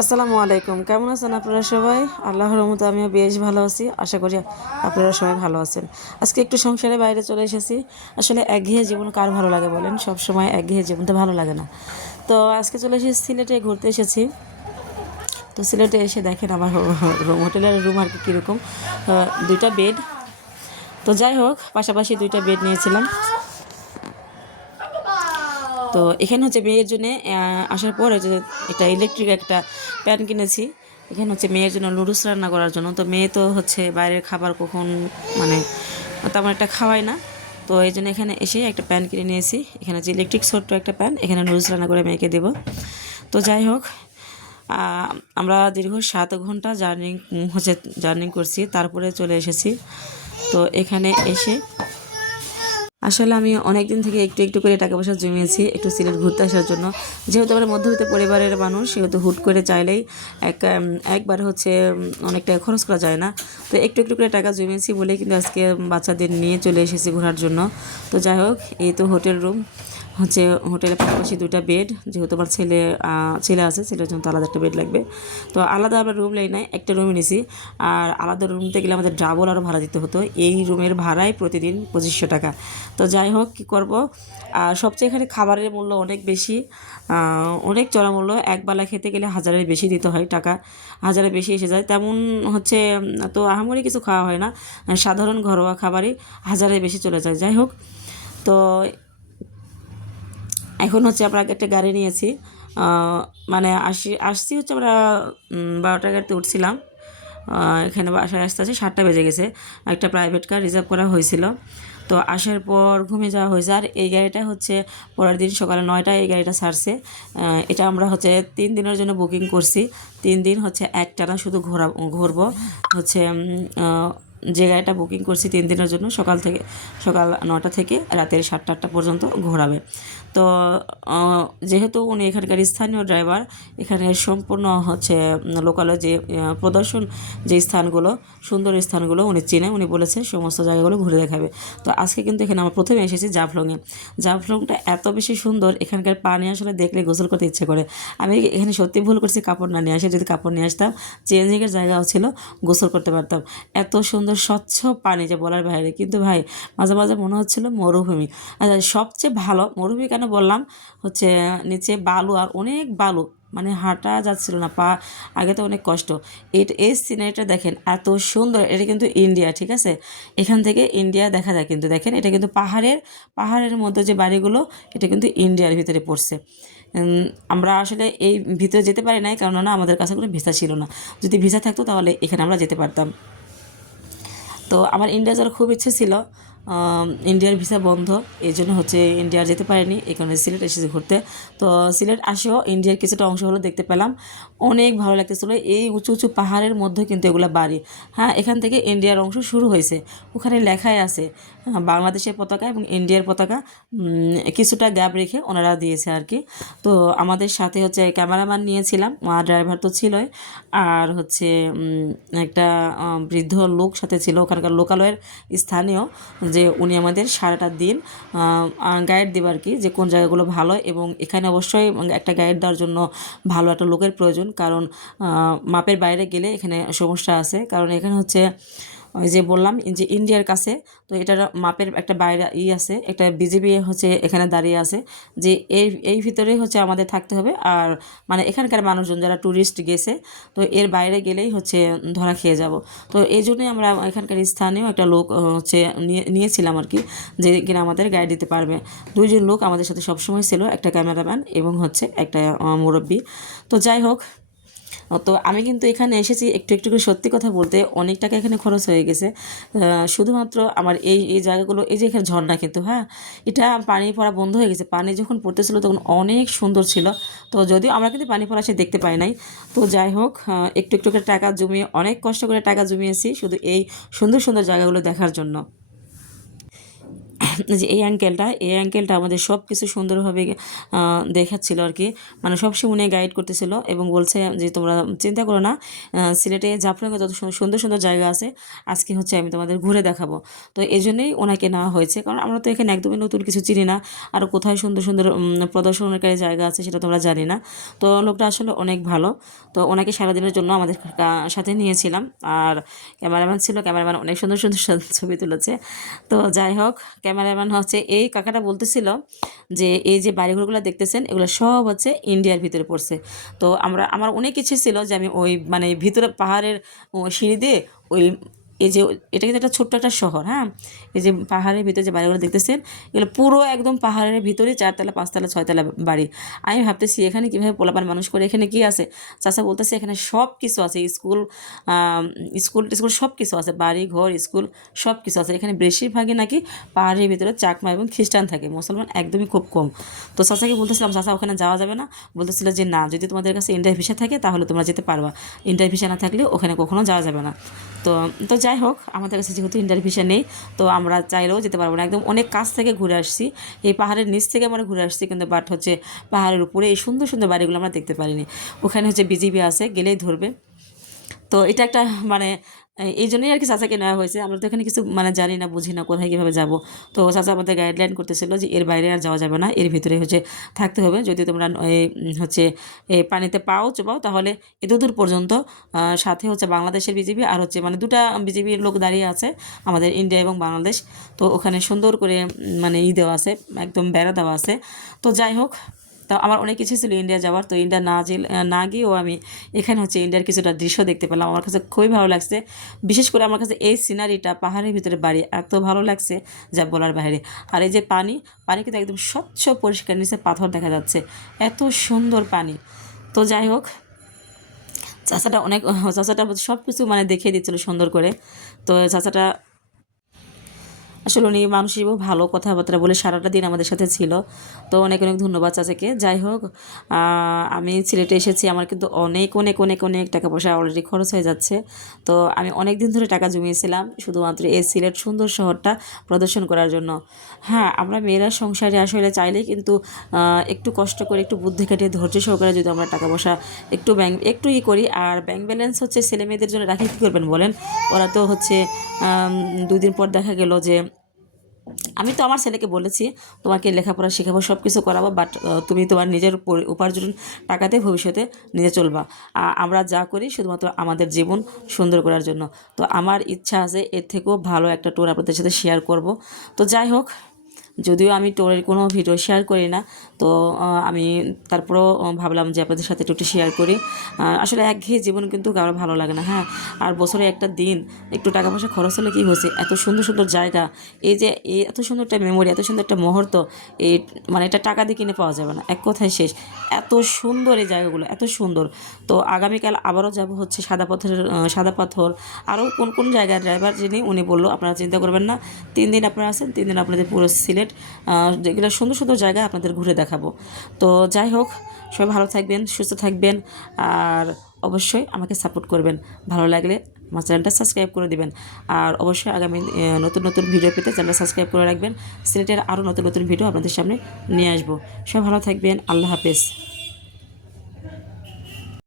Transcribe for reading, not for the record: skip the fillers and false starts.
আসসালামু আলাইকুম, কেমন আছেন আপনারা সবাই? আল্লাহর রহমতে আমিও বেশ ভালো আছি। আশা করি আপনারা সবাই ভালো আছেন। আজকে একটু সংসারে বাইরে চলে এসেছি। আসলে একঘেয়ে জীবন কার ভালো লাগে বলেন? সব সময় একঘেয়ে জীবন তো ভালো লাগে না। তো আজকে চলে এসেছি, সিলেটে ঘুরতে এসেছি। তো সিলেটে এসে দেখেন আমার হোটেলের রুম আর কি কীরকম, দুইটা বেড। তো যাই হোক, পাশাপাশি দুইটা বেড নিয়েছিলাম। তো এখানে হচ্ছে মেয়ের জন্য আসার পরে যে একটা ইলেকট্রিক একটা প্যান কিনেছি। এখানে হচ্ছে মেয়ের জন্য নুডলস রান্না করার জন্য। তো মেয়ে তো হচ্ছে বাইরের খাবার কখন মানে তেমন একটা খাওয়াই না। তো এই জন্য এখানে এসে একটা প্যান কিনে নিয়েছি। এখানে হচ্ছে ইলেকট্রিক ছোট্ট একটা প্যান, এখানে নুডলস রান্না করে মেয়েকে দেব। তো যাই হোক, আমরা দীর্ঘ 7 ঘন্টা জার্নি করছি, তারপরে চলে এসেছি। তো এখানে এসে আসলে আমি অনেক দিন থেকে একটু একটু করে টাকা পয়সা জমিয়েছি একটু সিলেট ঘুরতে আসার জন্য। যেহেতু আমরা মধ্যবিত্ত পরিবারের মানুষ, সেহেতু হুট করে চাইলেই একবার হচ্ছে অনেক টাকা খরচ করা যায় না। তো একটু একটু করে টাকা জমিয়েছি বলেই কিন্তু আজকে বাচ্চাদের নিয়ে চলে এসেছি ঘোরার জন্য। তো যাই হোক, এই তো হোটেল রুম হচ্ছে, হোটেলের পাশাপাশি দুটা বেড। যেহেতু আমার ছেলে আছে, ছেলের জন্য তো আলাদা একটা বেড লাগবে। তো আলাদা আমরা রুম নেই নাই, একটা রুমে নিছি। আর আলাদা রুমতে গেলে আমাদের ডাবল আরও ভাড়া দিতে হতো। এই রুমের ভাড়াই প্রতিদিন 2500 টাকা। তো যাই হোক, কী করব। আর সবচেয়ে এখানে খাবারের মূল্য অনেক বেশি, অনেক চড়া মূল্য। একবেলা খেতে গেলে 1000-এর বেশি দিতে হয় টাকা, 1000-এর বেশি এসে যায়। তেমন হচ্ছে তো আহামরি কিছু খাওয়া হয় না, সাধারণ ঘরোয়া খাবারই 1000-এর বেশি চলে যায়। যাই হোক, তো এখন হচ্ছে আমরা একটা গাড়ি নিয়েছি। মানে আসছি হচ্ছে আমরা 12টা গাড়িতে উঠছিলাম। এখানে বাসায় আসতে আসতে 7টা বেজে গেছে। একটা প্রাইভেট কার রিজার্ভ করা হয়েছিল। তো আসার পর ঘুমিয়ে যাওয়া হয়েছে। আর এই গাড়িটা হচ্ছে পরের দিন সকালে 9টায় এই গাড়িটা ছাড়ছে। এটা আমরা হচ্ছে 3 দিনের জন্য বুকিং করছি। 3 দিন হচ্ছে একটানা শুধু ঘুরবো হচ্ছে। যে গাড়িটা বুকিং করছি 3 দিনের জন্য, সকাল 9টা থেকে রাতের 7টা-8টা পর্যন্ত ঘোরাবে। তো যেহেতু উনি এখানকার স্থানীয় ড্রাইভার, এখানে সম্পূর্ণ হচ্ছে লোকালয় যে প্রদর্শন, যে স্থানগুলো সুন্দর স্থানগুলো উনি চেনে, উনি বলেছে সমস্ত জায়গাগুলো ঘুরে দেখাবে। তো আজকে কিন্তু এখানে আমরা প্রথমে এসেছি জাফলংয়ে। জাফলংটা এত বেশি সুন্দর, এখানকার পানি আসলে দেখলে গোসল করতে ইচ্ছে করে। আমি এখানে সত্যি ভুল করছি কাপড় না নিয়ে আসে, যদি কাপড় নিয়ে আসতাম চেঞ্জিংয়ের জায়গাও ছিল, গোসল করতে পারতাম। এত সুন্দর স্বচ্ছ পানি যে বলার বাইরে। কিন্তু ভাই মাঝে মাঝে মনে হচ্ছিল মরুভূমি। আচ্ছা, সবচেয়ে ভালো মরুভূমি কেন বললাম, হচ্ছে নিচে বালু আর অনেক বালু, মানে হাঁটা যাচ্ছিল না, পা আগে তো অনেক কষ্ট। এই সিনারিটা দেখেন এত সুন্দর। এটা কিন্তু ইন্ডিয়া, ঠিক আছে, এখান থেকে ইন্ডিয়া দেখা যায়। কিন্তু দেখেন, এটা কিন্তু পাহাড়ের মধ্যে যে বাড়িগুলো, এটা কিন্তু ইন্ডিয়ার ভিতরে পড়ছে। আমরা আসলে এই ভিতরে যেতে পারি নাই, কেননা আমাদের কাছে কোনো ভিসা ছিল না। যদি ভিসা থাকতো তাহলে এখানে আমরা যেতে পারতাম। তো আমার ইন্ডিয়া যাওয়ার খুব ইচ্ছে ছিল। ইন্ডিয়ার ভিসা বন্ধ, এই জন্য হচ্ছে ইন্ডিয়া যেতে পারিনি। এই কারণে সিলেট এসেছি ঘুরতে। তো সিলেট আসেও ইন্ডিয়ার কিছুটা অংশ হলো দেখতে পেলাম, অনেক ভালো লাগতেছিলো। এই উঁচু উঁচু পাহাড়ের মধ্যে কিন্তু এগুলো বাড়ি। হ্যাঁ, এখান থেকে ইন্ডিয়ার অংশ শুরু হয়েছে। ওখানে লেখাই আছে বাংলাদেশের পতাকা এবং ইন্ডিয়ার পতাকা, কিছুটা গ্যাপ রেখে ওনারা দিয়েছে আর কি। তো আমাদের সাথে হচ্ছে ক্যামেরাম্যান নিয়েছিলাম, ড্রাইভার তো ছিলই। আর হচ্ছে একটা বৃদ্ধ লোক সাথে ছিল, ওখানকার লোকালয়ের স্থানীয়, যে উনি আমাদের সারাটা দিন গাইড দেবে আর কি, যে কোন জায়গাগুলো ভালো। এবং এখানে অবশ্যই একটা গাইড দেওয়ার জন্য ভালো একটা লোকের প্রয়োজন, কারণ মাপের বাইরে গেলে এখানে সমস্যা আছে। কারণ এখানে হচ্ছে ওই যে বললাম যে ইন্ডিয়ার কাছে, তো এটার মাপের একটা বাইরে আছে, একটা বিজিবি হচ্ছে এখানে দাঁড়িয়ে আছে, যে এই ভিতরেই হচ্ছে আমাদের থাকতে হবে। আর মানে এখানকার মানুষজন যারা ট্যুরিস্ট গেছে, তো এর বাইরে গেলেই হচ্ছে ধরা খেয়ে যাব। তো এই জন্যই আমরা এখানকার স্থানীয় একটা লোক হচ্ছে নিয়েছিলাম আর কি, যে কিনা আমাদের গাইড দিতে পারবে। 2জন লোক আমাদের সাথে সবসময় ছিল, একটা ক্যামেরাম্যান এবং হচ্ছে একটা মুরব্বী। তো যাই হোক, তো আমি কিন্তু এখানে এসেছি একটু একটু করে, সত্যি কথা বলতে অনেক টাকা এখানে খরচ হয়ে গেছে। শুধুমাত্র আমার এই জায়গাগুলো, এই যে এখানে ঝর্ণা, কিন্তু হ্যাঁ, এটা পানি পড়া বন্ধ হয়ে গেছে। পানি যখন পড়তেছিল তখন অনেক সুন্দর ছিল। তো যদিও আমরা কিন্তু পানি পড়া সে দেখতে পাই নাই। তো যাই হোক, একটু একটু করে টাকা জমিয়ে, অনেক কষ্ট করে টাকা জমিয়েছি শুধু এই সুন্দর সুন্দর জায়গাগুলো দেখার জন্য। যে এই আঙ্কেলটা আমাদের সব কিছু সুন্দরভাবে দেখাচ্ছিল আর কি, মানে সবসময় উনি গাইড করতেছিল এবং বলছে যে তোমরা চিন্তা করো না, সিলেটে জাফলংয়ে যত সুন্দর সুন্দর জায়গা আছে আজকে হচ্ছে আমি তোমাদের ঘুরে দেখাবো। তো এই জন্যই ওনাকে নেওয়া হয়েছে, কারণ আমরা তো এখানে একদমই নতুন কিছু চিনি না, আর কোথায় সুন্দর সুন্দর প্রদর্শনকারী জায়গা আছে সেটা তোমরা জানি না। তো লোকটা আসলে অনেক ভালো। তো ওনাকে সারাদিনের জন্য আমাদের সাথে নিয়েছিলাম, আর ক্যামেরাম্যান ছিল, ক্যামেরাম্যান অনেক সুন্দর সুন্দর ছবি তুলেছে। তো যাই হোক, ক্যামেরাম্যান হচ্ছে এই কাকাটা বলতেছিল যে এই যে বাড়িঘরগুলো দেখতেছেন এগুলো সব হচ্ছে ইন্ডিয়ার ভিতরে পড়ছে। তো আমার অনেক ইচ্ছে ছিল যে আমি ওই মানে ভিতরে পাহাড়ের সিঁড়ি দিয়ে ওই এই যে এটা কিন্তু একটা ছোট্ট একটা শহর, হ্যাঁ, এই যে পাহাড়ের ভিতরে যে বাড়িগুলো দেখতেছেন এগুলো পুরো একদম পাহাড়ের ভিতরে 4 তলা 5 তলা 6 তলা বাড়ি। আমি ভাবতেছি এখানে কীভাবে পোলাপান মানুষ করে, এখানে কি আছে? চাচা বলতেছে এখানে সব কিছু আছে, স্কুল টিস্কুল সব কিছু আছে, বাড়ি ঘর স্কুল সব কিছু আছে। এখানে বেশিরভাগই নাকি পাহাড়ের ভিতরে চাকমা এবং খ্রিস্টান থাকে, মুসলমান একদমই খুব কম। তো চাচাকে বলতেছিলাম চাচা ওখানে যাওয়া যাবে না? বলতেছিল যে না, যদি তোমাদের কাছে ইন্ডিয়ার ভিসা থাকে তাহলে তোমরা যেতে পারবা, ইন্ডিয়ার ভিসা না থাকলে ওখানে কখনো যাওয়া যাবে না। তো তো যাই হোক, আমাদের কাছে যেহেতু ইন্ডিয়ার ভিসা নেই তো আমরা চাইলেও যেতে পারবো না, একদম অনেক কাছ থেকে ঘুরে আসছি, এই পাহাড়ের নিচ থেকে আমরা ঘুরে আসছি, কিন্তু বাট হচ্ছে পাহাড়ের উপরে এই সুন্দর সুন্দর বাড়িগুলো আমরা দেখতে পারিনি। ওখানে হচ্ছে বিজিবি আছে, গেলেই ধরবে। তো এটা একটা মানে এই জন্যই আর কি চাচাকে নেওয়া হয়েছে। আমরা তো এখানে কিছু মানে জানি না, বুঝি না কোথায় কীভাবে যাব। তো চাচা আমাদের গাইডলাইন করতেছিল যে এর বাইরে আর যাওয়া যাবে না, এর ভিতরে হচ্ছে থাকতে হবে। যদি তোমরা হচ্ছে এই পানিতে পাও চোপাও তাহলে এতদূর পর্যন্ত। সাথে হচ্ছে বাংলাদেশের বিজিবি আর হচ্ছে মানে দুটা বিজিবির লোক দাঁড়িয়ে আছে, আমাদের ইন্ডিয়া এবং বাংলাদেশ। তো ওখানে সুন্দর করে মানে দেওয়া আছে, একদম বেড়া দেওয়া আছে। তো যাই হোক, তা আমার অনেক কিছু ছিল ইন্ডিয়া যাওয়ার। তো ইন্ডিয়া না গিয়েও আমি এখানে হচ্ছে ইন্ডিয়ার কিছুটা দৃশ্য দেখতে পেলাম, আমার কাছে খুবই ভালো লাগছে। বিশেষ করে আমার কাছে এই সিনারিটা, পাহাড়ের ভিতরে বাড়ি, এত ভালো লাগছে যা বলার বাইরে। আর এই যে পানি, পানি কিন্তু একদম স্বচ্ছ পরিষ্কার, নিচে পাথর দেখা যাচ্ছে, এত সুন্দর পানি। তো যাই হোক, চাচাটা সব কিছু মানে দেখিয়ে দিচ্ছিল সুন্দর করে। তো চাচাটা আসলে উনি মানুষ হিসেবেও ভালো, কথাবার্তা বলে সারাটা দিন আমাদের সাথে ছিল। তো অনেক অনেক ধন্যবাদ চাচাকে। যাই হোক, আমি সিলেটে এসেছি, আমার কিন্তু অনেক অনেক অনেক অনেক টাকা পয়সা অলরেডি খরচ হয়ে যাচ্ছে। তো আমি অনেক দিন ধরে টাকা জমিয়েছিলাম শুধুমাত্র এই সিলেট সুন্দর শহরটা প্রদর্শন করার জন্য। হ্যাঁ, আমরা মেয়েরা সংসারে আসলে চাইলেই কিন্তু একটু কষ্ট করে, একটু বুদ্ধি খাটিয়ে ধৈর্য সহকারে যদি আমরা টাকা পয়সা একটু করি, আর ব্যাংক ব্যালেন্স হচ্ছে ছেলে মেয়েদের জন্য রাখি, কী করবেন বলেন? ওরা তো হচ্ছে 2 দিন পর দেখা গেল যে আমি তো আমার ছেলেকে বলেছি তোমাকে লেখাপড়া শেখাবো, সব কিছু করাবো, বাট তুমি তোমার নিজের উপার্জন টাকাতে ভবিষ্যতে নিজে চলবা। আমরা যা করি শুধুমাত্র আমাদের জীবন সুন্দর করার জন্য। তো আমার ইচ্ছা আছে এর থেকেও ভালো একটা ট্যুর আপনাদের সাথে শেয়ার করব। তো যাই হোক, যদিও আমি ট্যুরের কোনো ভিডিও শেয়ার করি না, তো আমি তারপরেও ভাবলাম যে আপনাদের সাথে একটু শেয়ার করি। আসলে একঘেয়ে জীবন কিন্তু কারো ভালো লাগে না, হ্যাঁ। আর বছরে একটা দিন একটু টাকা পয়সা খরচ হলে কী হয়েছে, এত সুন্দর সুন্দর জায়গা, এই যে এই এত সুন্দর একটা মেমোরি, এত সুন্দর একটা মুহূর্ত, এই মানে এটা টাকা দিয়ে কিনে পাওয়া যাবে না, এক কথায় শেষ। এত সুন্দর এই জায়গাগুলো, এত সুন্দর। তো আগামীকাল আবারও যাব হচ্ছে সাদা পাথর, আরও কোন কোন জায়গায় ড্রাইভার যিনি উনি বললো আপনারা চিন্তা করবেন না, 3 দিন আপনারা আছেন, 3 দিন আপনাদের পুরো সিলেট যেগুলো সুন্দর সুন্দর জায়গা আপনাদের ঘুরে দেখাবো। তো যাই হোক, সবাই ভালো থাকবেন, সুস্থ থাকবেন, আর অবশ্যই আমাকে সাপোর্ট করবেন। ভালো লাগলে আমার চ্যানেলটা সাবস্ক্রাইব করে দিবেন, আর অবশ্যই আগামী নতুন নতুন ভিডিও পেতে চ্যানেলটা সাবস্ক্রাইব করে রাখবেন। সিলেটের আরও নতুন নতুন ভিডিও আপনাদের সামনে নিয়ে আসবো। সবাই ভালো থাকবেন, আল্লাহ হাফেজ।